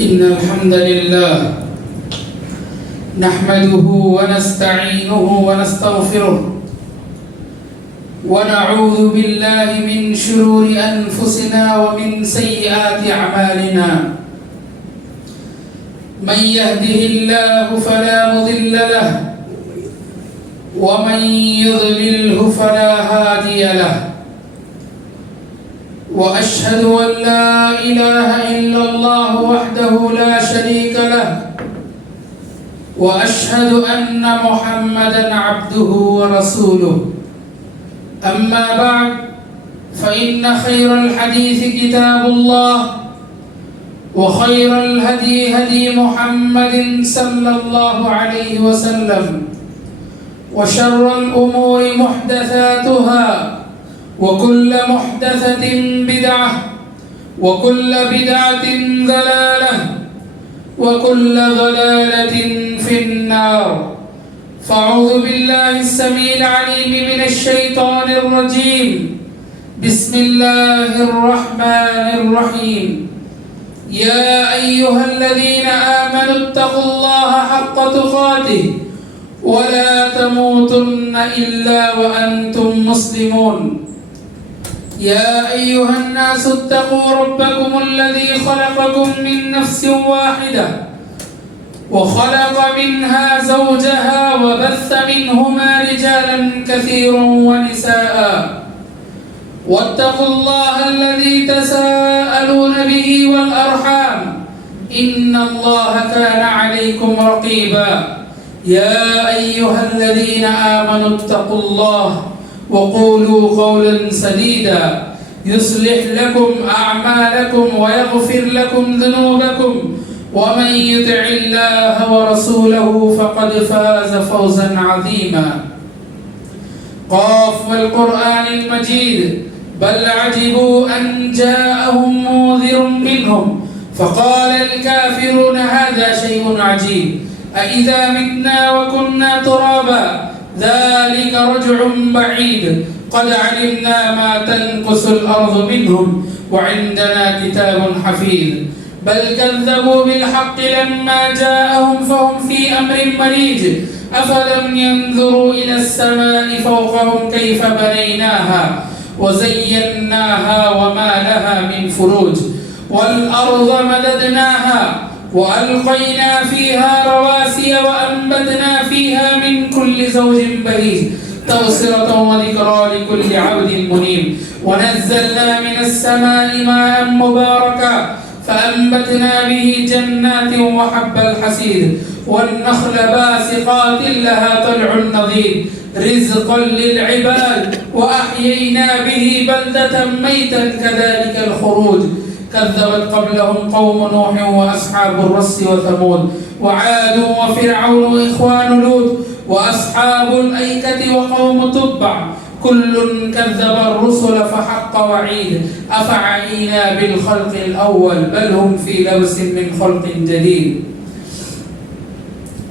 إن الحمد لله نحمده ونستعينه ونستغفره ونعوذ بالله من شرور أنفسنا ومن سيئات أعمالنا من يهده الله فلا مضل له ومن يضلله فلا هادي له وأشهد أن لا إله إلا الله وحده لا شريك له وأشهد أن محمدًا عبده ورسوله أما بعد فإن خير الحديث كتاب الله وخير الهدي هدي محمد صلى الله عليه وسلم وشر الأمور محدثاتها وكل محدثة بدعة وكل بدعة ضلالة وكل ضلالة في النار فأعوذ بالله السميع العليم من الشيطان الرجيم بسم الله الرحمن الرحيم يا أيها الذين آمنوا اتقوا الله حق تقاته ولا تموتن إلا وأنتم مسلمون يا أيها الناس اتقوا ربكم الذي خلقكم من نفس واحدة وخلق منها زوجها وبث منهما رجالا كثيرا ونساء واتقوا الله الذي تساءلون به والأرحام إن الله كان عليكم رقيبا يا أيها الذين آمنوا اتقوا الله وقولوا قولا سديدا يصلح لكم أعمالكم ويغفر لكم ذنوبكم ومن يطع الله ورسوله فقد فاز فوزا عظيما قاف والقرآن المجيد بل عجبوا أن جاءهم منذر منهم فقال الكافرون هذا شيء عجيب أإذا متنا وكنا ترابا ذلك رجع بعيد قد علمنا ما تنقص الأرض منهم وعندنا كتاب حفيظ بل كذبوا بالحق لما جاءهم فهم في أمر مريج أفلم ينظروا إلى السماء فوقهم كيف بنيناها وزيناها وما لها من فروج والأرض مددناها وألقينا فيها رواسي وأنبتنا فيها من كل زوج بهيج تبصرة وذكرى لكل عبد منيب ونزلنا من السماء ماء مباركا فأنبتنا به جنات وحب الحصيد والنخل باسقات لها طلع نضيد رزقا للعباد وأحيينا به بلدة ميتا كذلك الخروج كذبت قبلهم قوم نوح وأصحاب الرس وثمود وعاد وفرعون وإخوان لوط وأصحاب الأيكة وقوم تبع كل كذب الرسل فحق وعيد أفعينا بالخلق الأول بل هم في لبس من خلق جديد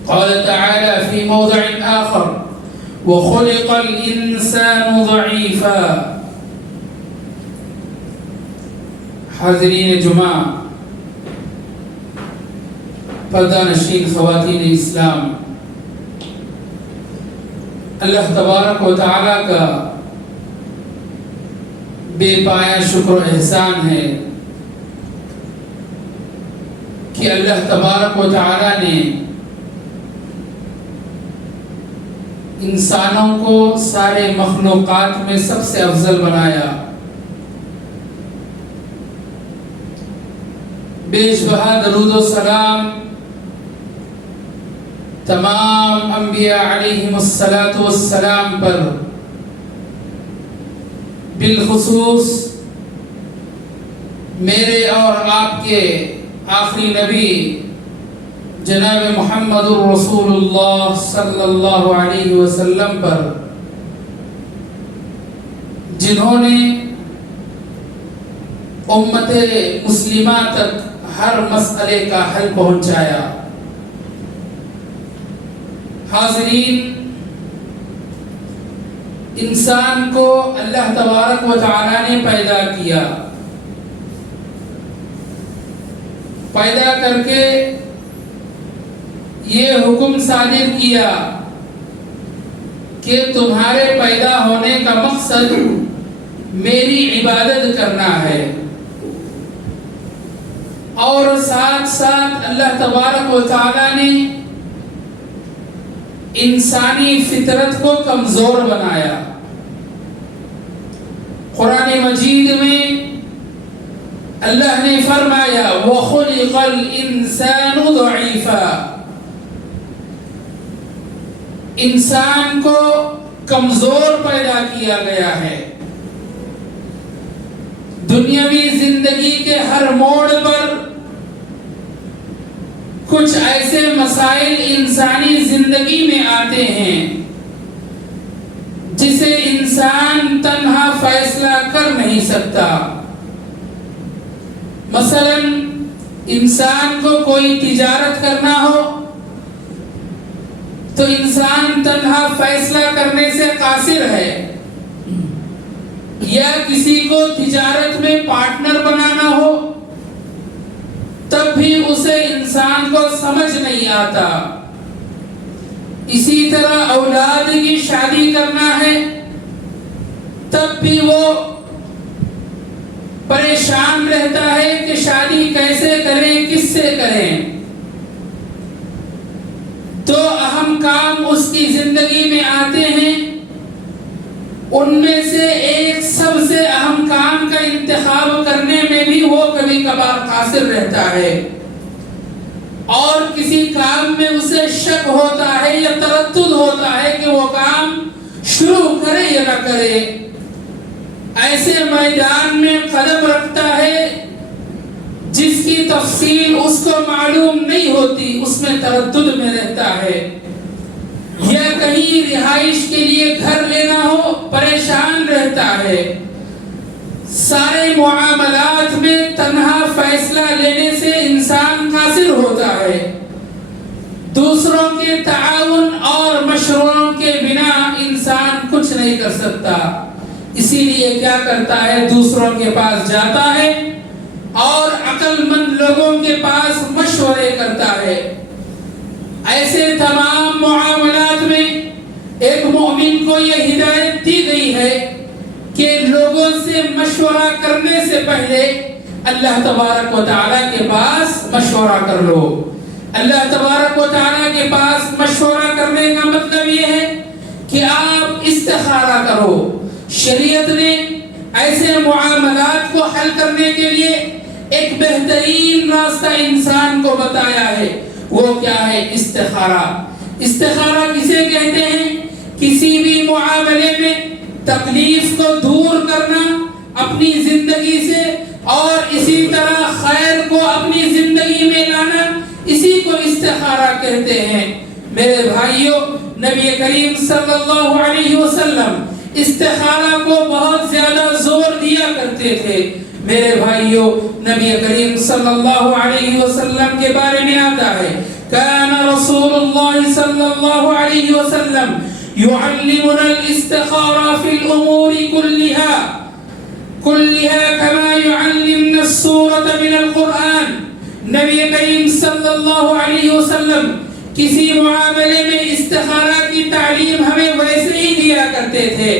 قال تعالى في موضع آخر وخلق الإنسان ضعيفا حاضرین جمعہ پردہ نشین خواتین اسلام اللہ تبارک و تعالیٰ کا بے پایا شکر و احسان ہے کہ اللہ تبارک و تعالیٰ نے انسانوں کو سارے مخلوقات میں سب سے افضل بنایا بیش بہا درود و سلام تمام انبیاء علیہم السلام پر بالخصوص میرے اور آپ کے آخری نبی جناب محمد الرسول اللہ صلی اللہ علیہ وسلم پر جنہوں نے امت مسلمہ تک ہر مسئلے کا حل پہنچایا حاضرین انسان کو اللہ تبارک و تعالی نے پیدا کیا پیدا کر کے یہ حکم صادر کیا کہ تمہارے پیدا ہونے کا مقصد میری عبادت کرنا ہے، اور ساتھ ساتھ اللہ تبارک و تعالی نے انسانی فطرت کو کمزور بنایا۔ قرآن مجید میں اللہ نے فرمایا وَخُلِقَ الْإِنسَانُ ضَعِيفًا، انسان کو کمزور پیدا کیا گیا ہے۔ دنیاوی زندگی کے ہر موڑ پر کچھ ایسے مسائل انسانی زندگی میں آتے ہیں جسے انسان تنہا فیصلہ کر نہیں سکتا۔ مثلا انسان کو کوئی تجارت کرنا ہو تو انسان تنہا فیصلہ کرنے سے قاصر ہے، یا کسی کو تجارت میں پارٹنر بنانا ہو تب بھی اسے انسان کو سمجھ نہیں آتا۔ اسی طرح اولاد کی شادی کرنا ہے تب بھی وہ پریشان رہتا ہے کہ شادی کیسے کریں، کس سے کریں۔ تو اہم کام اس کی زندگی میں آتے ہیں، ان میں سے ایک سب سے اہم کام کا انتخاب کرنے میں بھی وہ کبھی کبھار قاصر رہتا ہے، اور کسی کام میں اسے شک ہوتا ہے یا تردد ہوتا ہے کہ وہ کام شروع کرے یا نہ کرے۔ ایسے میدان میں قدم رکھتا ہے جس کی تفصیل اس کو معلوم نہیں ہوتی، اس میں تردد میں رہتا ہے۔ یا کہیں رہائش کے لیے گھر لینا ہو پریشان رہتا ہے۔ سارے معاملات میں تنہا فیصلہ لینے سے انسان قاصر ہوتا ہے، دوسروں کے تعاون اور مشوروں کے بنا انسان کچھ نہیں کر سکتا۔ اسی لیے کیا کرتا ہے، دوسروں کے پاس جاتا ہے اور عقل مند لوگوں کے پاس مشورے کرتا ہے۔ ایسے تمام معاملات میں ایک مومن کو یہ ہدایت دی گئی ہے کہ لوگوں سے مشورہ کرنے سے پہلے اللہ تبارک و تعالیٰ کے پاس مشورہ کر لو۔ اللہ تبارک و تعالیٰ کے پاس مشورہ کرنے کا مطلب یہ ہے کہ آپ استخارہ کرو۔ شریعت نے ایسے معاملات کو حل کرنے کے لیے ایک بہترین راستہ انسان کو بتایا ہے، وہ کیا ہے؟ استخارہ۔ استخارہ کسے کہتے ہیں؟ کسی بھی معاملے میں تکلیف کو دور کرنا اپنی زندگی سے، اور اسی طرح خیر کو اپنی زندگی میں لانا، اسی کو استخارہ کہتے ہیں۔ میرے بھائیوں، نبی کریم صلی اللہ علیہ وسلم استخارہ کو بہت زیادہ زور دیا کرتے تھے۔ میرے بھائیوں، نبی کریم صلی اللہ علیہ وسلم کے بارے میں آتا ہے کان رسول اللہ صلی اللہ علیہ وسلم يعلمنا الاستخارة في الأمور كلها كما يعلمنا السورة من القرآن۔ نبی کریم صلی اللہ علیہ وسلم کسی معاملے میں استخارہ کی تعلیم ہمیں ویسے ہی دیا کرتے تھے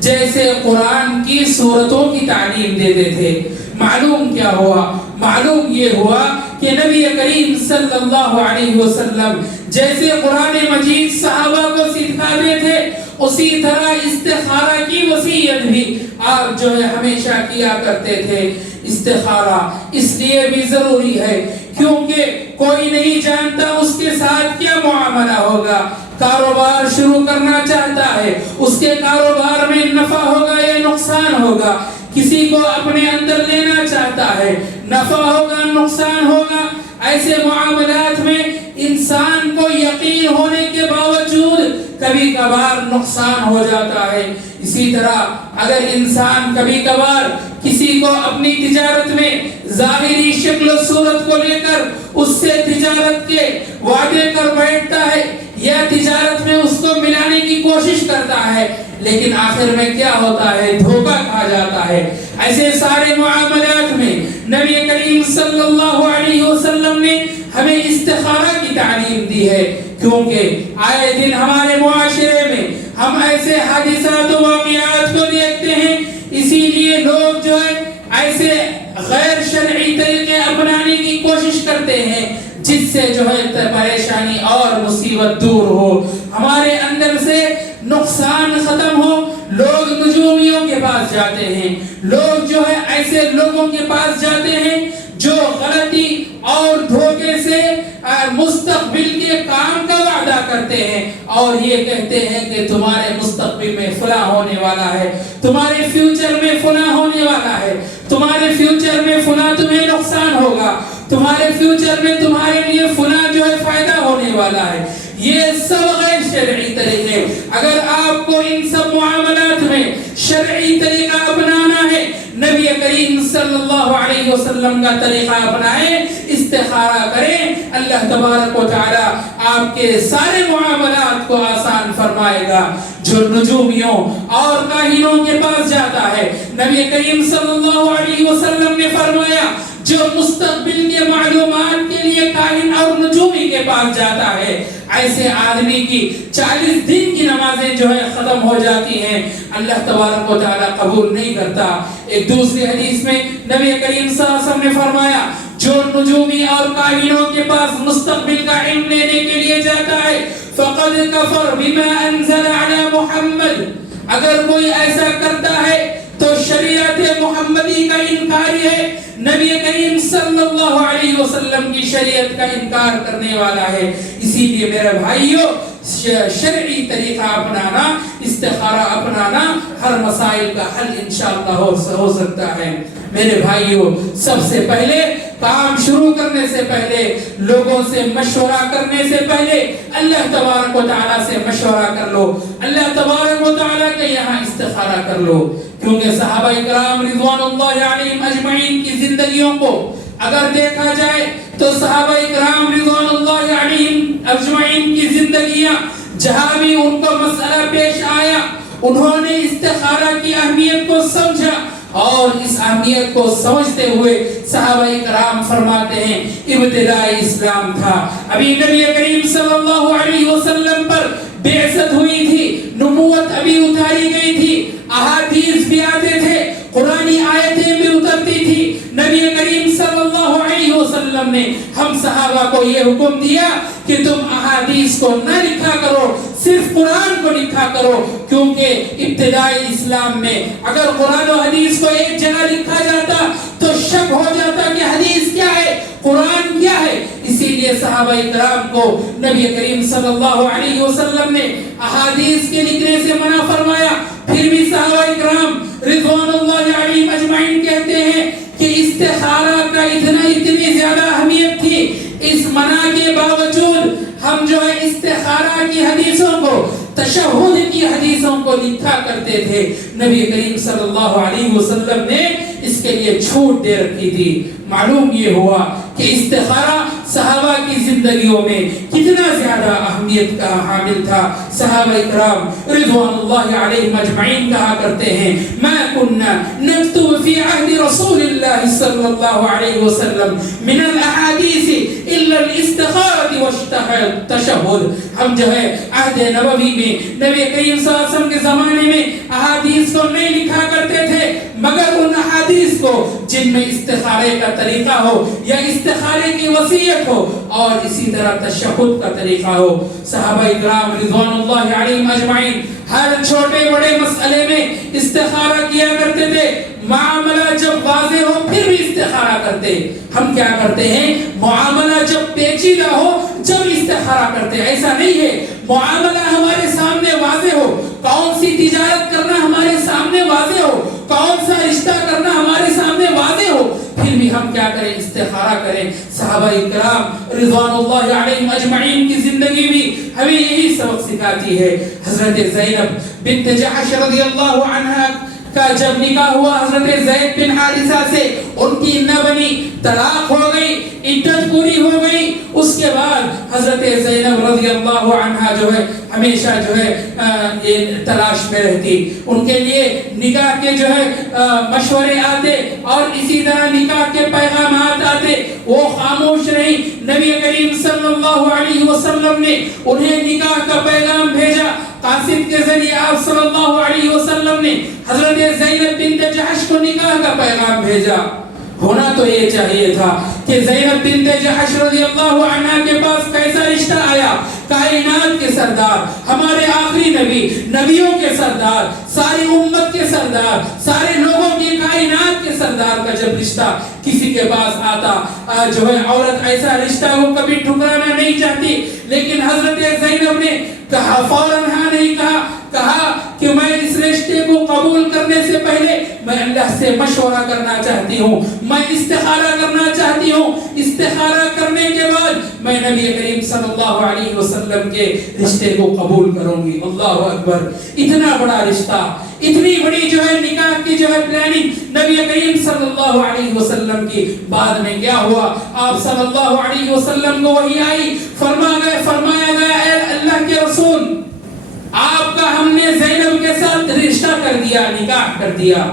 جیسے قرآن کی سورتوں کی تعلیم دیتے تھے۔ معلوم کیا ہوا؟ معلوم یہ ہوا کہ نبی کریم صلی اللہ علیہ وسلم جیسے قرآن مجید صحابہ کو سکھاتے تھے، اسی طرح استخارہ کی وصیت بھی آپ جو ہے ہمیشہ کیا کرتے تھے۔ استخارہ اس لیے بھی ضروری ہے کیونکہ کوئی نہیں جانتا اس کے ساتھ کیا معاملہ ہوگا۔ کاروبار شروع کرنا چاہتا ہے، اس کے کاروبار میں نفع ہوگا یا نقصان ہوگا۔ کسی کو اپنے اندر لینا چاہتا ہے، نفع ہوگا نقصان ہوگا۔ ایسے معاملات میں انسان کو یقین ہونے کے باوجود کبھی کبھار نقصان ہو جاتا ہے۔ اسی طرح اگر انسان کبھی کبھار کسی کو اپنی تجارت میں ظاہری شکل و صورت کو لے کر اس سے تجارت کے وعدے کر بیٹھتا ہے یا تجارت میں اس کو ملانے کی کوشش کرتا ہے، لیکن آخر میں کیا ہوتا ہے؟ دھوکہ کھا جاتا ہے۔ ایسے سارے معاملات میں نبی کریم صلی اللہ علیہ وسلم تعلیم دی ہے، کیونکہ آئے دن ہمارے معاشرے میں ہم ایسے حادثات و واقعات کو دیکھتے ہیں، اسی لیے لوگ جو ہے ایسے غیر شرعی طریقے اپنانے کی کوشش کرتے ہیں جس سے جو ہے پریشانی اور مصیبت دور ہو، ہمارے اندر سے نقصان ختم ہو۔ لوگ نجومیوں کے پاس جاتے ہیں، لوگ جو ہے ایسے لوگوں کے پاس جاتے ہیں جو غلطی اور دھوکے سے مستقبل کے کام کا وعدہ کرتے ہیں اور یہ کہتے ہیں کہ تمہارے مستقبل میں فلاں ہونے والا ہے، تمہارے فیوچر میں فلاں ہونے والا ہے، تمہارے فیوچر میں فلاں تمہیں نقصان ہوگا، تمہارے فیوچر میں تمہارے لیے فلاں جو ہے فائدہ ہونے والا ہے۔ یہ سب غیر شرعی طریقے، اگر آپ کو ان سب معاملات میں شرعی طریقہ اپنانا ہے، نبی کریم صلی اللہ علیہ وسلم کا طریقہ اپنائیں، استخارہ کریں، اللہ تبارک و تعالی آپ کے سارے معاملات کو آسان فرمائے گا۔ جو نجومیوں اور کاہنوں کے پاس جاتا ہے، نبی کریم صلی اللہ علیہ وسلم نے فرمایا جو مستقبل کے معلومات کے لیے کاہن اور نجومی کے پاس جاتا ہے، ایسے آدمی کی 40 دن کی نمازیں جو ہے ختم ہو جاتی ہیں، اللہ تبارک و تعالی قبول نہیں کرتا۔ ایک دوسری حدیث میں نبی کریم صلی اللہ علیہ وسلم نے فرمایا جو نجومی اور کاہنوں کے پاس مستقبل کا علم لینے کے لیے جاتا ہے فقد کفر بما انزل علی محمد، اگر کوئی ایسا کرتا ہے تو شریعت محمدی کا انکاری ہے، نبی کریم صلی اللہ علیہ وسلم کی شریعت کا انکار کرنے والا ہے۔ اسی لیے میرے بھائیوں، شرعی طریقہ اپنانا، استخارہ اپنانا ہر مسائل کا حل انشاءاللہ ہو سکتا ہے۔ میرے بھائیوں، سب سے پہلے کام شروع کرنے سے پہلے، لوگوں سے مشورہ کرنے سے پہلے اللہ تبارک و تعالیٰ سے مشورہ کر لو، اللہ تبارک و تعالیٰ کے یہاں استخارہ کر لو، کیونکہ صحابہ اکرام رضوان اللہ علیہم اجمعین کی زندگیوں کو اگر دیکھا جائے تو صحابہ اکرام رضوان اللہ علیہم اجمعین کی زندگیاں جہاں بھی ان کو مسئلہ پیش آیا، انہوں نے استخارہ کی اہمیت کو سمجھا، اور اس اہمیت کو سمجھتے ہوئے صحابہ کرام فرماتے ہیں ابتدائی اسلام تھا، ابھی نبی کریم صلی اللہ علیہ وسلم پر بعثت ہوئی تھی، نبوت ابھی اتاری گئی تھی، احادیث بھی آتے تھے، قرآنی آیتیں بھی اترتی تھی، نبی کریم صلی اللہ علیہ وسلم نے ہم صحابہ کو یہ حکم دیا کہ تم احادیث کو نہ لکھا کرو، صرف قرآن کو لکھا کرو، کیونکہ ابتدائی اسلام میں اگر قرآن و حدیث کو ایک جگہ لکھا جاتا تو شک ہو جاتا کہ حدیث کیا ہے، قرآن کیا ہے۔ اسی لیے صحابہ کرام کو نبی کریم صلی اللہ علیہ وسلم نے احادیث کے لکھنے سے منع فرمایا، پھر بھی صحابہ کرام رضوان اللہ علیہم اجمعین کہتے ہیں کہ استخارہ کا اتنی زیادہ اہمیت تھی، اس منع کے باوجود ہم جو ہے استخارہ کی حدیثوں کو، تشہد کی حدیثوں کو لکھا کرتے تھے۔ نبی کریم صلی اللہ علیہ وسلم نے اس کے لیے چھوٹ دے رکھی تھی۔ معلوم یہ ہوا کہ استخارہ صحابہ کی زندگیوں میں کتنا زیادہ اہمیت کا حامل تھا۔ صحابہ کرام رضوان اللہ علیہم اجمعین کہا کرتے ہیں ما كنا نكتب في عهد رسول الله صلی اللہ علیہ وسلم من الاحادیث الا الاستخارة والتشہد، ہم جو ہے عہد نبوی میں نبی کریم صلی اللہ علیہ وسلم کے زمانے میں احادیث کو نہیں لکھا کرتے تھے مگر ان احادیث کو جن میں استخارے کا طریقہ ہو یا استخارے کی وصیت ہو اور اسی طرح تشہد کا طریقہ ہو۔ صحابہ کرام رضوان اللہ علیہم اجمعین ہر چھوٹے بڑے مسئلے میں استخارہ کیا کرتے تھے، معاملہ جب واضح ہو پھر بھی استخارہ کرتے۔ ہم کیا کرتے ہیں، معاملہ جب پیچیدہ ہو جب استخارہ کرتے، ایسا نہیں ہے، معاملہ ہمارے سامنے واضح ہو، کون سی تجارت کرنا ہمارے سامنے واضح ہو، کون سا رشتہ کرنا ہمارے سامنے واضح ہو، پھر بھی ہم کیا کریں، استخارہ کریں۔ صحابہ کرام رضوان اللہ علیہم اجمعین کی زندگی بھی ہمیں یہی سبق سکھاتی ہے۔ حضرت زینب بنت جحش رضی اللہ عنہا کا جب نکاح ہوا حضرت زید بن حارثہ سے، ان کی نہ بنی، طلاق ہو گئی، عدت پوری ہو گئی، اس اس کے بعد حضرت زینب رضی اللہ عنہا جو ہے ہمیشہ جو ہے تلاش میں رہتی، ان کے لیے نکاح کے جو ہے مشورے آتے اور اسی طرح نکاح کے پیغامات آتے، وہ خاموش رہی۔ نبی کریم صلی اللہ علیہ وسلم نے انہیں نکاح کا پیغام بھیجا، قاصد کے ذریعے آپ صلی اللہ علیہ وسلم نے حضرت زینب بنت جحش کو نکاح کا پیغام بھیجا۔ ہونا تو یہ چاہیے تھا کہ زینب بنت جحش رضی اللہ عنہ کے پاس کیسا رشتہ آیا، کائنات کے سردار، ہمارے آخری نبی، نبیوں کے سردار، ساری امت کے سردار، سارے لوگوں کی کائنات کے سردار کا جب رشتہ کسی کے پاس آتا جو ہے عورت ایسا رشتہ وہ کبھی ٹھکرانا نہیں چاہتی، لیکن حضرت زینب نے کہا، فوراً ہاں نہیں کہا کہ میں اس رشتے کو قبول کرنے سے پہلے میں اللہ سے مشورہ کرنا چاہتی ہوں، میں استخارہ کرنا چاہتی ہوں، استخارہ کرنے کے بعد میں نبی کریم صلی اللہ علیہ وسلم کے رشتے کو قبول کروں گی۔ اللہ اکبر، اتنا بڑا رشتہ، اتنی بڑی جو ہے نکاح کی جو ہے پلاننگ نبی کریم صلی اللہ علیہ وسلم کی۔ بعد میں کیا ہوا، آپ صلی اللہ علیہ وسلم کو وحی آئی، فرمایا گیا اے اللہ کے رسول، آپ کا ہم نے زینب کے ساتھ رشتہ کر دیا، نکاح کر دیا۔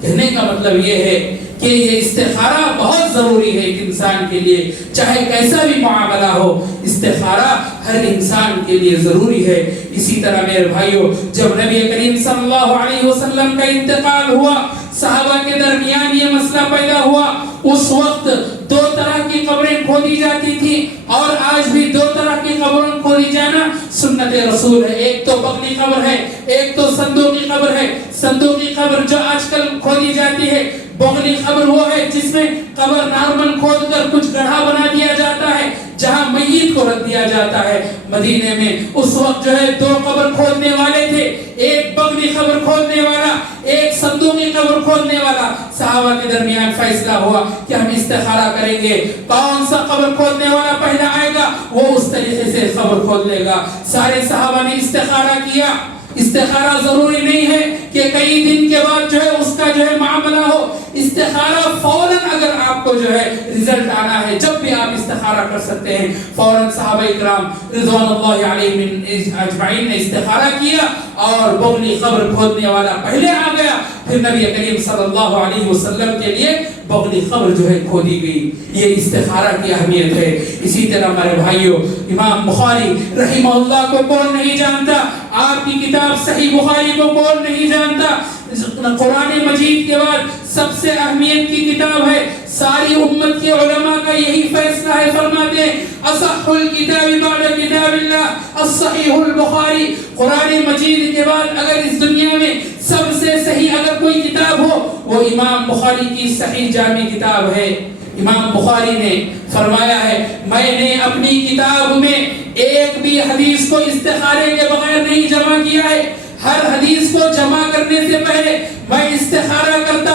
کہنے کا مطلب یہ ہے کہ یہ استخارہ بہت ضروری ہے ایک انسان کے لیے، چاہے کیسا بھی معاملہ ہو، استخارہ ہر انسان کے لیے ضروری ہے۔ اسی طرح میرے بھائیوں، جب نبی کریم صلی اللہ علیہ وسلم کا انتقال ہوا، صحابہ کے درمیان یہ مسئلہ پیدا ہوا، اس وقت دو طرح کی قبریں کھودی جاتی تھی، اور آج بھی دو طرح کی قبریں کھودی جانا سنت رسول ہے۔ ایک تو بغلی قبر ہے، ایک تو صندوقی قبر ہے۔ صندوقی قبر جو آج کل کھودی جاتی ہے، بغلی قبر وہ ہے جس میں قبر نارمل کھود کر کچھ گڑھا بنا دیا جاتا ہے جہاں میت کو رکھ دیا جاتا ہے۔ مدینے میں اس وقت جو ہے دو قبر کھودنے والے تھے، ایک بغلی قبر کھودنے والا، ایک صندوقی قبر کھودنے والا۔ صحابہ کے درمیان فیصلہ ہوا کہ ہم استخارہ کریں گے، کون سا قبر کھودنے والا پہلا آئے گا وہ اس طریقے سے قبر کھود لے گا۔ سارے صحابہ نے استخارہ کیا۔ استخارہ ضروری نہیں ہے کہ کئی دن کے بعد جو ہے اس کا جو ہے معاملہ ہو، استخارہ فوراً اگر آپ کو جو ہے رزلٹ آنا ہے، جب بھی آپ استخارہ کر سکتے ہیں۔ فوراً صحابہ اکرام رضوان اللہ علیہم اجمعین نے استخارہ کیا اور بغلی قبر کھودنے والا پہلے آ گیا، پھر نبی کریم صلی اللہ علیہ وسلم کے لیے بغلی قبر جو ہے کھودی گئی۔ یہ استخارہ کی اہمیت ہے۔ اسی طرح ہمارے بھائیوں، امام بخاری رحمہ اللہ کو کون نہیں جانتا، آپ کی کتاب صحیح بخاری کو کون نہیں جانتا۔ قرآن مجید کے بعد سب سے اہمیت کی کتاب ہے، ساری امت کے علماء کا یہی فیصلہ ہے، فرماتے ہیں اصح الکتاب بعد کتاب اللہ الصحیح البخاری۔ قرآن مجید کے بعد اگر اس دنیا میں سب سے صحیح اگر کوئی کتاب ہو وہ امام بخاری کی صحیح جامع کتاب ہے۔ امام بخاری نے فرمایا ہے، میں نے اپنی کتاب میں ایک بھی حدیث کو استخارے کے بغیر نہیں جمع کیا ہے، ہر حدیث کو جمع کرنے سے پہلے میں استخارہ کرتا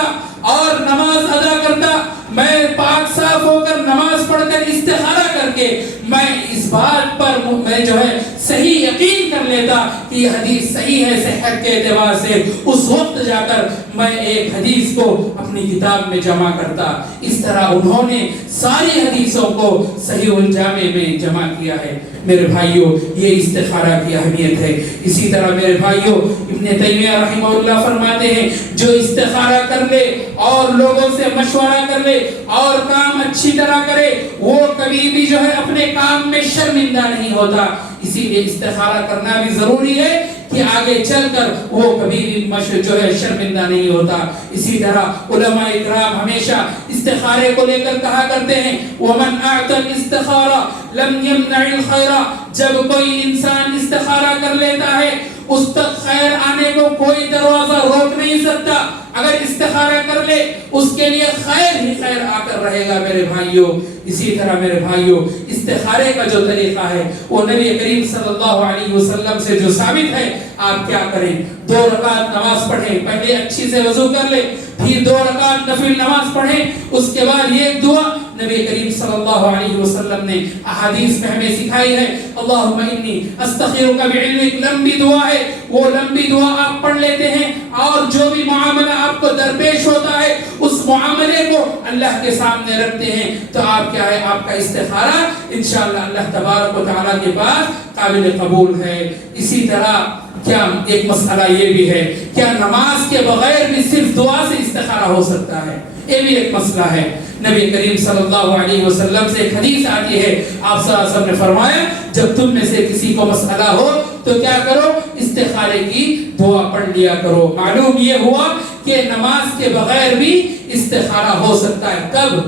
اور نماز ادا کرتا، میں پاک صاف ہو کر نماز پڑھ کر استخارہ کر کے میں اس بات پر میں جو ہے صحیح یقین کر لیتا کہ یہ حدیث صحیح ہے صحت کے اعتبار سے، اس وقت جا کر میں ایک حدیث کو اپنی کتاب میں جمع کرتا۔ اس طرح انہوں نے ساری حدیثوں کو صحیح الجامع میں جمع کیا ہے۔ میرے بھائیوں، یہ استخارہ کی اہمیت ہے۔ اسی طرح میرے بھائیوں، ابن تیمیہ رحمہ اللہ فرماتے ہیں، جو استخارہ کر لے اور لوگوں سے مشورہ کر لے اور کام اچھی طرح کرے، وہ کبھی بھی جو ہے اپنے کام میں شرمندہ نہیں ہوتا۔ اسی لیے استخارہ کرنا بھی ضروری ہے کہ آگے چل کر وہ کبھی بھی جو ہے شرمندہ نہیں ہوتا۔ اسی طرح علماء اکرام ہمیشہ استخارے کو لے کر کہا کرتے ہیں وَمَنْ أَعْتَ الْإِسْتِخَارَ لَمْ يَمْنَعِ الْخَيْرَ۔ جب کوئی انسان استخارہ کر لیتا ہے اس تک خیر آنے کو کوئی دروازہ روک نہیں سکتا۔ اگر استخارہ کر لے اس کے لیے خیر ہی خیر آ کر رہے گا میرے بھائیوں۔ اسی طرح میرے بھائیوں، استخارے کا جو طریقہ ہے وہ نبی کریم صلی اللہ علیہ وسلم سے جو ثابت ہے، آپ کیا کریں، 2 رکعت نماز پڑھیں، پہلے اچھی سے وضو کر لیں، پھر 2 رکعت نفل نماز پڑھیں، اس کے بعد یہ دعا نبی کریم صلی اللہ علیہ وسلم نے احادیث میں ہمیں سکھائی ہے. اللہم انی استخیرک بعلمک، لمبی دعا ہے. وہ لمبی دعا آپ پڑھ لیتے ہیں اور جو بھی معاملہ آپ کو درپیش ہوتا ہے اس معاملے کو اللہ کے سامنے رکھتے ہیں تو آپ کیا ہے، آپ کا استخارہ انشاءاللہ اللہ تبارک و تعالیٰ کے پاس قابل قبول ہے. اسی طرح کیا ایک مسئلہ یہ بھی ہے، کیا نماز کے بغیر بھی صرف دعا سے استخارہ ہو سکتا ہے؟ یہ بھی ایک مسئلہ ہے. نبی کریم صلی اللہ علیہ وسلم سے ایک حدیث آتی ہے، آپ صلی اللہ علیہ وسلم نے فرمایا جب تم میں سے کسی کو مسئلہ ہو تو کیا کرو، استخارے کی دعا پڑھ لیا کرو. معلوم یہ ہوا کہ نماز کے بغیر بھی استخارہ ہو سکتا ہے. کب؟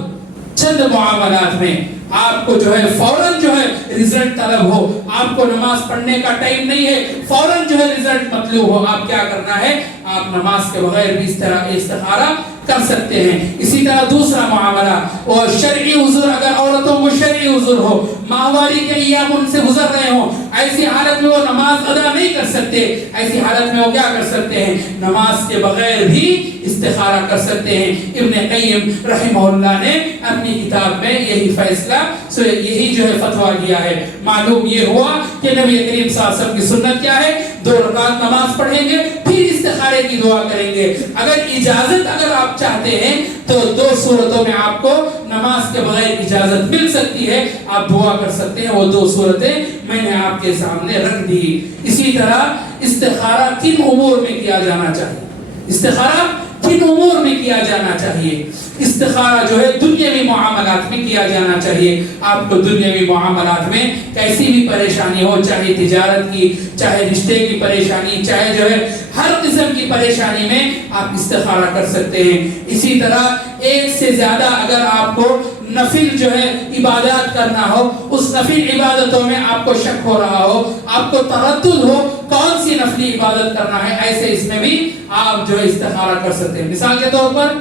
چند معاملات میں آپ کو جو ہے فوراً جو ہے رزلٹ طلب ہو، آپ کو نماز پڑھنے کا ٹائم نہیں ہے، فوراً جو ہے رزلٹ مطلوب ہو، آپ کیا کرنا ہے، آپ نماز کے بغیر بھی اس طرح استخارہ کر سکتے ہیں. اسی طرح دوسرا معاملہ، اور شرعی عذر، اگر عورتوں کو شرعی عذر ہو، ماہواری کے ایام ان سے گزر رہے ہوں، ایسی حالت میں وہ نماز ادا نہیں کر سکتے، ایسی حالت میں وہ کیا کر سکتے ہیں، نماز کے بغیر بھی استخارہ کر سکتے ہیں. ابن قیم رحمہ اللہ نے اپنی کتاب میں یہی فیصلہ یہی جو ہے فتویٰ دیا ہے. معلوم یہ ہوا کہ نبی کریم صلی اللہ علیہ وسلم کی سنت کیا ہے، 2 رکعت نماز پڑھیں گے پھر استخارے کی دعا کریں گے. اگر اجازت اگر آپ چاہتے ہیں تو 2 صورتوں میں آپ کو نماز کے بغیر اجازت مل سکتی ہے، آپ دعا کر سکتے ہیں. وہ 2 صورتیں میں نے آپ کے سامنے رکھ دی. اسی طرح استخارہ کن امور میں کیا جانا چاہیے، استخارہ کن امور میں کیا جانا چاہیے؟ استخارہ جو ہے دنیاوی معاملات میں کیا جانا چاہیے. آپ کو دنیاوی معاملات میں کیسی بھی پریشانی ہو، چاہے تجارت کی، چاہے رشتے کی پریشانی، چاہے جو ہے ہر قسم کی پریشانی میں آپ استخارہ کر سکتے ہیں. اسی طرح ایک سے زیادہ اگر آپ کو نفل جو ہے عبادات کرنا ہو، اس نفل عبادتوں میں آپ کو شک ہو رہا ہو، آپ کو تردد ہو کون سی نفلی عبادت کرنا ہے، ایسے اس میں بھی آپ جو ہے استخارہ کر سکتے ہیں. مثال کے طور پر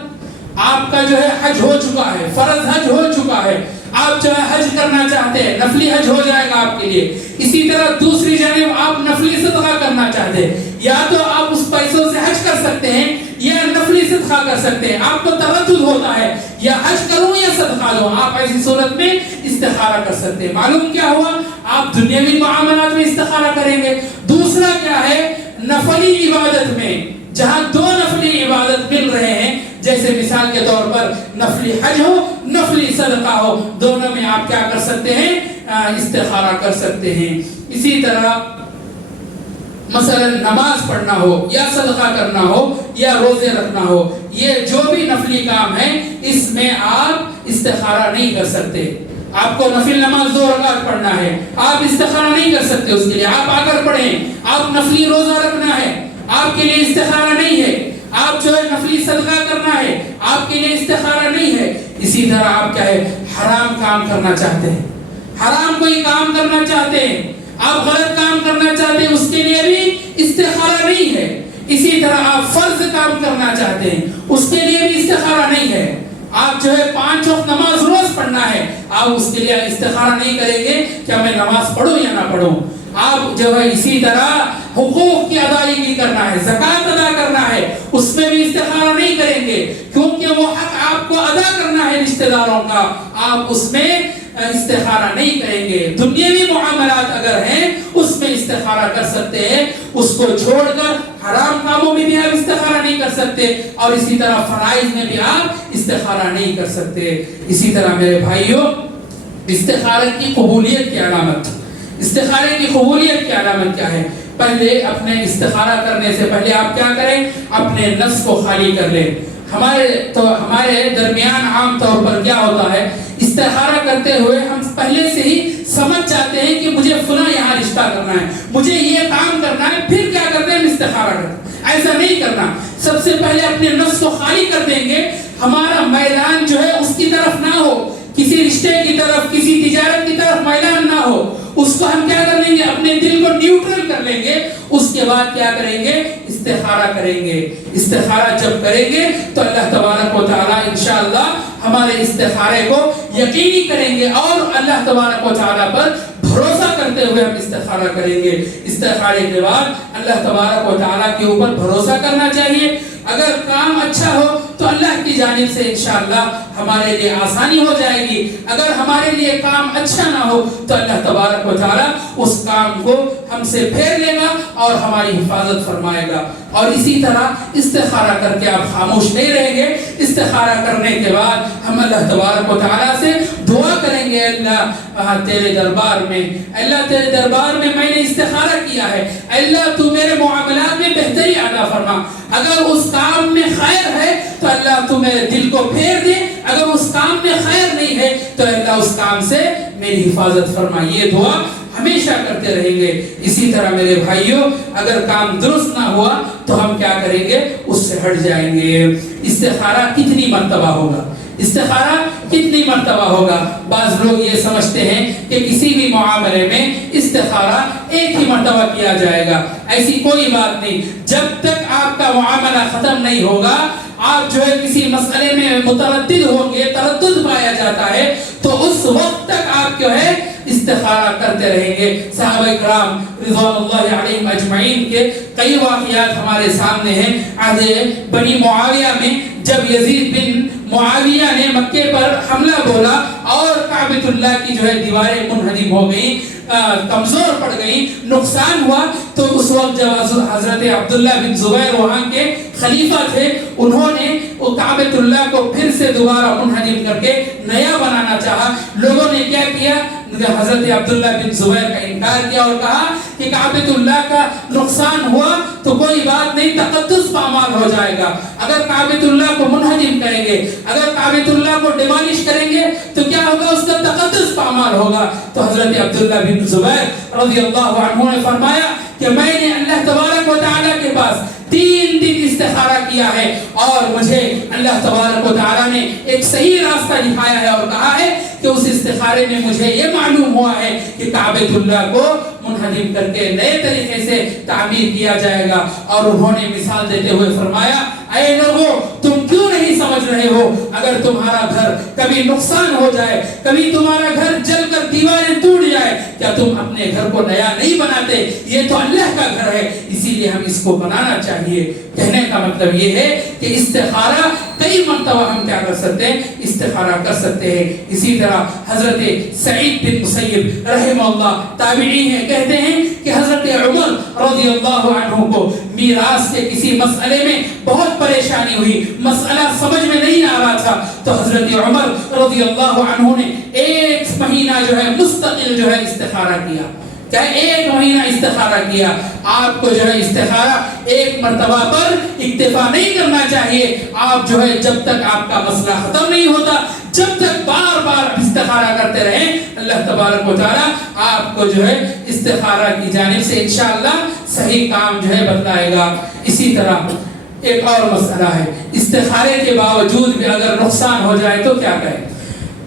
آپ کا جو ہے حج ہو چکا ہے، فرض حج ہو چکا ہے، آپ جو ہے حج کرنا چاہتے ہیں، نفلی حج ہو جائے گا آپ کے لیے. اسی طرح دوسری جانب آپ نفلی صدقہ کرنا چاہتے ہیں، یا تو آپ اس پیسوں سے حج کر سکتے ہیں یا نفلی صدقہ کر سکتے ہیں. آپ کو تردد ہوتا ہے یا حج کروں یا صدقہ دوں، آپ ایسی صورت میں استخارہ کر سکتے ہیں. معلوم کیا ہوا، آپ دنیاوی معاملات میں استخارہ کریں گے. دوسرا کیا ہے، نفلی عبادت میں جہاں 2 نفلی عبادت مل رہے ہیں، جیسے مثال کے طور پر نفلی حج ہو، نفلی صدقہ ہو، دونوں میں آپ کیا کر سکتے ہیں، استخارہ کر سکتے ہیں. اسی طرح مثلا نماز پڑھنا ہو یا صدقہ کرنا ہو یا روزے رکھنا ہو، یہ جو بھی نفلی کام ہے اس میں آپ استخارہ نہیں کر سکتے. آپ کو نفل نماز 2 رکعت پڑھنا ہے، آپ استخارہ نہیں کر سکتے اس کے لیے. آپ آ کر پڑھیں. آپ نفلی روزہ رکھنا ہے، آپ کے لیے استخارہ نہیں ہے. آپ جو ہے نفلی صدقہ کرنا ہے، آپ کے لیے استخارہ نہیں ہے. اسی طرح آپ کیا ہے، حرام کام کرنا چاہتے ہیں، حرام کوئی کام کرنا چاہتے ہیں، آپ غلط کام کرنا چاہتے ہیں، اس کے لیے بھی استخارہ نہیں ہے. اسی طرح آپ فرض کام کرنا چاہتے ہیں، اس کے لیے بھی استخارہ نہیں ہے. آپ جو ہے 5 وقت نماز روز پڑھنا ہے، آپ اس کے لیے استخارہ نہیں کریں گے کہ میں نماز پڑھوں یا نہ پڑھوں. آپ جو ہے اسی طرح حقوق کی ادائیگی کرنا ہے، زکوٰۃ ادا کرنا ہے، اس میں بھی استخارہ نہیں کریں گے کیونکہ وہ حق آپ کو ادا کرنا ہے رشتہ داروں کا، آپ اس میں استخارہ نہیں کریں گے. دنیاوی معاملات اگر ہیں اس میں استخارہ کر سکتے ہیں، اس کو چھوڑ کر حرام کاموں میں بھی آپ استخارہ نہیں کر سکتے، اور اسی طرح فرائض میں بھی آپ استخارہ نہیں کر سکتے. اسی طرح میرے بھائیوں، استخارہ کی قبولیت کی علامت، استخارے کی قبولیت کی علامت کیا ہے؟ پہلے اپنے استخارہ کرنے سے پہلے آپ کیا کریں، اپنے نفس کو خالی کر لیں. ہمارے درمیان عام طور پر کیا ہوتا ہے، استخارہ کرتے ہوئے ہم پہلے سے ہی سمجھ جاتے ہیں کہ مجھے فلاں یہاں رشتہ کرنا ہے، مجھے یہ کام کرنا ہے، پھر کیا کرتے ہیں، ہم استخارہ کرتے ہیں. ایسا نہیں کرنا. سب سے پہلے اپنے نفس کو خالی کر دیں گے. ہمارا میدان جو ہے اس کی طرف نہ ہو، کسی رشتے کی طرف، کسی تجارت کی طرف میدان نہ ہو. اس کو ہم کیا کر لیں گے، اپنے دل کو نیوٹرل کر لیں گے. اس کے بعد کیا کریں گے، استخارہ کریں گے. استخارہ جب کریں گے تو اللہ تبارک و تعالیٰ انشاءاللہ ہمارے استخارے کو یقینی کریں گے، اور اللہ تبارک و تعالیٰ پر بھروسہ کرتے ہوئے ہم استخارہ کریں گے. استخارے کے بعد اللہ تبارک و تعالیٰ کے اوپر بھروسہ کرنا چاہیے. اگر کام اچھا ہو تو اللہ کی جانب سے انشاءاللہ ہمارے لیے آسانی ہو جائے گی، اگر ہمارے لیے کام اچھا نہ ہو تو اللہ تبارک و تعالی اس کام کو ہم سے پھیر لے گا اور ہماری حفاظت فرمائے گا۔ اور اسی طرح استخارہ کر کے آپ خاموش نہیں رہیں گے، استخارہ کرنے کے بعد ہم اللہ تبارک و تعالی سے دعا کریں گے، اللہ تیرے دربار میں، اللہ تیرے دربار میں میں نے استخارہ کیا ہے، اللہ تو میرے معاملات میں بہتری عطا فرما، اگر اس کام میں خیر ہے تو اللہ تو میرے دل کو پھیر دے، اگر اس کام میں خیر نہیں ہے تو اللہ اس کام سے میری حفاظت فرما۔ یہ دعا ہمیشہ کرتے رہیں گے۔ اسی طرح میرے بھائیوں، اگر کام درست نہ ہوا تو ہم کیا کریں گے؟ اس سے ہٹ جائیں گے۔ استخارہ کتنی مرتبہ ہوگا؟ استخارہ کتنی مرتبہ ہوگا؟ بعض لوگ یہ سمجھتے ہیں کہ کسی بھی معاملے میں استخارہ ایک ہی مرتبہ کیا جائے گا، ایسی کوئی بات نہیں۔ جب تک آپ کا معاملہ ختم نہیں ہوگا، آپ جو ہے کسی مسئلے میں متردد ہوں گے، تردد پایا جاتا ہے، تو اس وقت تک آپ جو ہے استخارہ کرتے رہیں گے۔ صحابہ کرام رضوان اللہ علیہم اجمعین کے کئی واقعات ہمارے سامنے ہیں۔ عہد بنی معاویہ میں جب یزید بن معاویہ نے مکے پر حملہ بولا اور کعبۃ اللہ کی جو ہے دیواریں منہدم ہو گئیں، کمزور پڑ گئی، نقصان ہوا، تو اس وقت جب حضرت عبداللہ بن زبیر وہاں کے خلیفہ تھے، انہوں نے کعبۃ اللہ کو پھر سے دوبارہ منہدم کر کے نیا بنانا چاہا۔ لوگوں نے کیا کیا؟ حضرت عبداللہ بن زبیر کا انکار کیا اور کہا کہ کعبۃ اللہ کا نقصان ہوا تو کوئی بات نہیں، تقدس پامال ہو جائے گا۔ اگر کعبۃ اللہ کو منہدم کریں گے، اگر کعبۃ اللہ کو ڈیمالش کریں گے تو کیا ہوگا؟ اس کا تقدس پامال ہوگا۔ تو حضرت عبداللہ بن زبیر رضی اللہ عنہ نے فرمایا کہ میں نے اللہ تبارک و تعالیٰ کے پاس 3 دن استخارہ کیا ہے اور مجھے اللہ تبارک و تعالیٰ نے ایک صحیح راستہ دکھایا ہے اور کہا ہے کہ اس استخارے میں مجھے یہ معلوم ہوا ہے کہ کعبۃ اللہ کو منہدم کر کے نئے طریقے سے تعمیر کیا جائے گا۔ اور انہوں نے مثال دیتے ہوئے فرمایا، اے لوگو، تم کیوں نہیں سمجھ رہے ہو؟ اگر تمہارا گھر کبھی نقصان ہو جائے، کبھی تمہارا گھر جل کر دیواریں ٹوٹ جائے، کیا تم اپنے گھر کو نیا نہیں بناتے؟ یہ تو اللہ کا گھر ہے، اسی لیے ہم اس کو بنانا چاہیے۔ کہنے کا مطلب یہ ہے کہ استخارہ کئی مرتبہ ہم کیا کر سکتے ہیں؟ استخارہ کر سکتے ہیں۔ اسی طرح حضرت سعید بن مسیب رحمہ اللہ تابعی ہیں، کہتے ہیں کہ حضرت عمر رضی اللہ عنہ کو میراث کے کسی مسئلے میں بہت پریشانی ہوئی، مسئلہ سمجھ میں نہیں آ رہا تھا، تو حضرت عمر رضی اللہ عنہ نے 1 مہینہ جو ہے مستقل جو ہے استخارہ کیا۔ کیا 1 مہینہ استخارہ کیا؟ آپ کو جو ہے استخارہ ایک مرتبہ پر اکتفا نہیں کرنا چاہیے۔ آپ جو ہے جب تک آپ کا مسئلہ ختم نہیں ہوتا، جب تک بار بار استخارہ کرتے رہیں، اللہ تبارک و تعالیٰ آپ کو جو ہے استخارہ کی جانب سے انشاءاللہ صحیح کام جو ہے بتلائے گا۔ اسی طرح ایک اور مسئلہ ہے، استخارے کے باوجود بھی اگر نقصان ہو جائے تو کیا کریں؟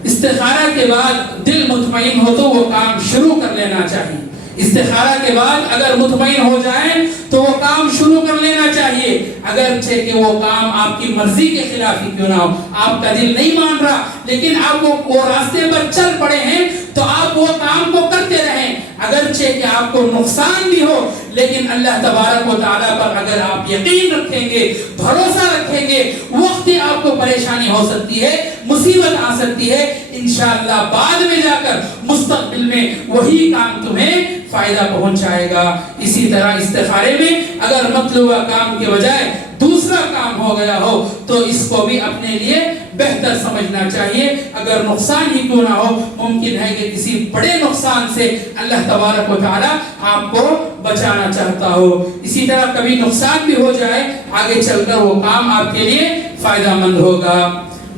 استخارہ کے بعد دل مطمئن ہو تو وہ کام شروع کر لینا چاہیے۔ استخارہ کے بعد اگر مطمئن ہو جائیں تو وہ کام شروع کر لینا چاہیے، اگرچہ کہ وہ کام آپ کی مرضی کے خلاف ہی کیوں نہ ہو، آپ کا دل نہیں مان رہا لیکن آپ وہ راستے پر چل پڑے ہیں تو آپ وہ کام کو کرتے رہیں، اگرچہ کہ آپ کو نقصان بھی ہو، لیکن اللہ تبارک و تعالیٰ پر اگر آپ یقین رکھیں گے، بھروسہ رکھیں گے، وقت آپ کو پریشانی ہو سکتی ہے، مصیبت آ سکتی ہے، انشاءاللہ بعد میں جا کر مستقبل میں وہی کام تمہیں فائدہ پہنچائے گا۔ اسی طرح استخارے میں اگر مطلوبہ کام کے بجائے دوسرا کام ہو گیا ہو تو اس کو بھی اپنے لیے بہتر سمجھنا چاہیے، اگر نقصان ہی کیوں نہ ہو، ممکن ہے کہ کسی بڑے نقصان سے اللہ تبارک و تعالی آپ کو بچانا چاہتا ہو۔ اسی طرح کبھی نقصان بھی ہو جائے، آگے چل کر وہ کام آپ کے لیے فائدہ مند ہوگا۔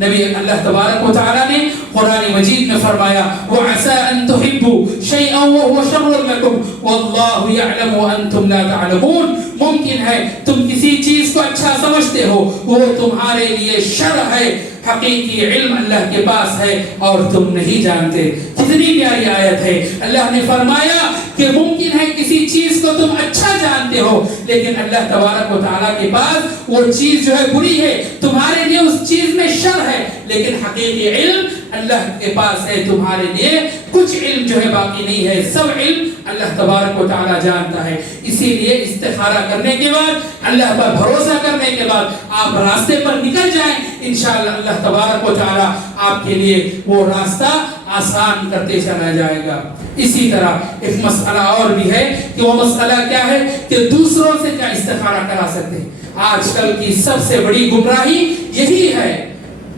نبی اللہ تبارک و تعالی نے قرآن مجید میں فرمایا وَعَسَىٰ أَن تُحِبُّوا شَيْئًا وَهُوَ شَرٌّ لَكُمْ وَاللَّهُ يَعْلَمُ وَأَنْتُمْ لَا تَعْلَمُونَ۔ ممکن ہے تم کسی چیز کو اچھا سمجھتے ہو، وہ تمہارے لیے شر ہے، حقیقی علم اللہ کے پاس ہے اور تم نہیں جانتے۔ کتنی پیاری آیت ہے۔ اللہ نے فرمایا کہ ممکن ہے کسی چیز کو تم اچھا جانتے ہو لیکن اللہ تبارک و تعالیٰ کے پاس وہ چیز جو ہے بری ہے، تمہارے لیے اس چیز میں شر ہے، لیکن حقیقی علم اللہ کے پاس ہے، تمہارے لیے کچھ کچھ علم جو ہے باقی نہیں ہے، سب علم اللہ تبارک و تعالی جانتا ہے. اسی لیے استخارہ کرنے کے بعد، اللہ پر بھروسہ کرنے کے بعد آپ راستے پر نکل جائیں، انشاءاللہ اللہ تبارک و تعالی آپ کے لیے وہ راستہ آسان کرتے چلا جائے گا. اسی طرح ایک مسئلہ اور بھی ہے کہ وہ مسئلہ کیا ہے کہ دوسروں سے کیا استخارہ کرا سکتے ہیں. آج کل کی سب سے بڑی گمراہی یہی ہے،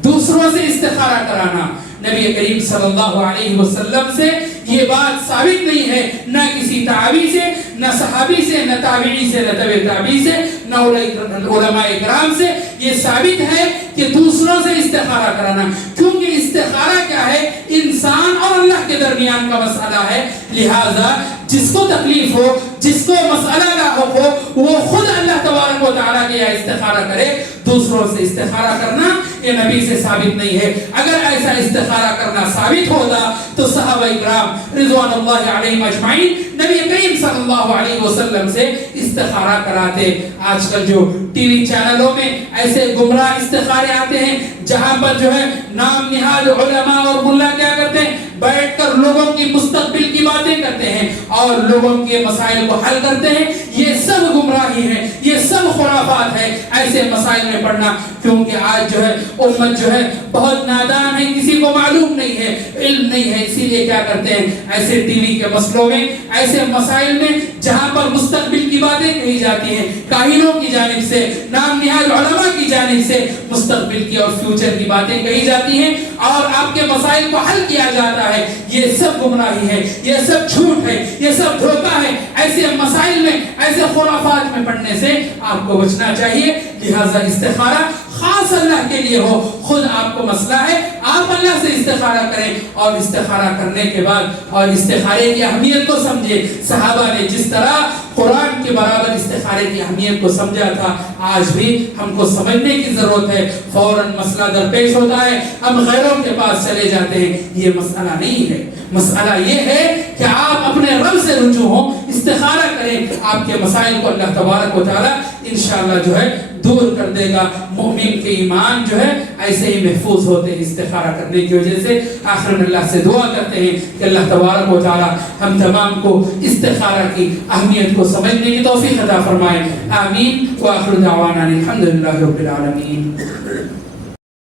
دوسروں سے استخارہ کرانا. نبی کریم صلی اللہ علیہ وسلم سے یہ بات ثابت نہیں ہے، نہ کسی تابعی سے، نہ صحابی سے، نہ تابعی سے، نہ تبع تابعی سے، نہ علماء کرام سے یہ ثابت ہے کہ دوسروں سے استخارہ کرانا. کیونکہ استخارہ کیا ہے؟ انسان اور اللہ کے درمیان کا مسئلہ ہے. لہذا جس کو تکلیف ہو، جس کو مسئلہ نہ ہو، وہ خود اللہ تبارک و تعالیٰ کے یہاں استخارہ کرے. دوسروں سے استخارہ کرنا یہ نبی سے ثابت نہیں ہے. اگر ایسا استخارہ کرنا ثابت ہوتا تو صحابہ کرام رضوان اللہ علیہم اجمعین نبی کریم صلی اللہ علیہ وسلم سے استخارہ کراتے. آج کل جو ٹی وی چینلوں میں ایسے گمراہ استخارے آتے ہیں جہاں پر جو ہے نام نہاد علماء اور ملا کیا کرتے ہیں، بیٹھ کر لوگوں کی مستقبل کی باتیں کرتے ہیں اور لوگوں کے مسائل کو حل کرتے ہیں. یہ سب گمراہی ہے، یہ سب خرافات ہے ایسے مسائل میں پڑھنا. کیونکہ آج جو ہے امت جو ہے بہت نادان ہے، کسی کو معلوم نہیں ہے، علم نہیں ہے. اسی لیے کیا کرتے ہیں ایسے ٹی وی کے مسئلوں میں، ایسے مسائل میں جہاں پر مستقبل کی باتیں کہی جاتی ہیں، کاہنوں کی جانب سے، نام نہاد علماء کی جانب سے مستقبل کی اور فیوچر کی باتیں کہی جاتی ہیں اور آپ کے مسائل کو حل کیا جاتا ہے. یہ سب گمراہی ہے، یہ سب جھوٹ ہے، یہ سب دھوکہ ہے. ایسے مسائل میں، ایسے خرافات میں پڑھنے سے آپ کو بچنا چاہیے. لہذا استخارہ خاص اللہ کے لیے ہو. خود آپ کو مسئلہ ہے، آپ اللہ سے استخارہ کریں اور استخارہ کرنے کے بعد اور استخارے کی اہمیت کو سمجھے. صحابہ نے جس طرح قرآن کے برابر استخارے کی اہمیت کو سمجھا تھا، آج بھی ہم کو سمجھنے کی ضرورت ہے. فوراً مسئلہ درپیش ہوتا ہے، ہم غیروں کے پاس چلے جاتے ہیں. یہ مسئلہ نہیں ہے. مسئلہ یہ ہے کہ آپ اپنے رب سے رجوع ہوں، استخارہ کریں. آپ کے مسائل کو اللہ تبارک و تعالی انشاءاللہ جو ہے دور کر دے گا. مومن کے ایمان جو ہے ایسے ہی محفوظ ہوتے ہیں استخارہ کرنے کی وجہ سے. آخر میں اللہ سے دعا کرتے ہیں کہ اللہ تبارک و تعالی ہم تمام کو استخارہ کی اہمیت کو سمجھنے کی توفیق عطا فرمائے. آمین. وآخر دعوانا الحمدللہ رب العالمین.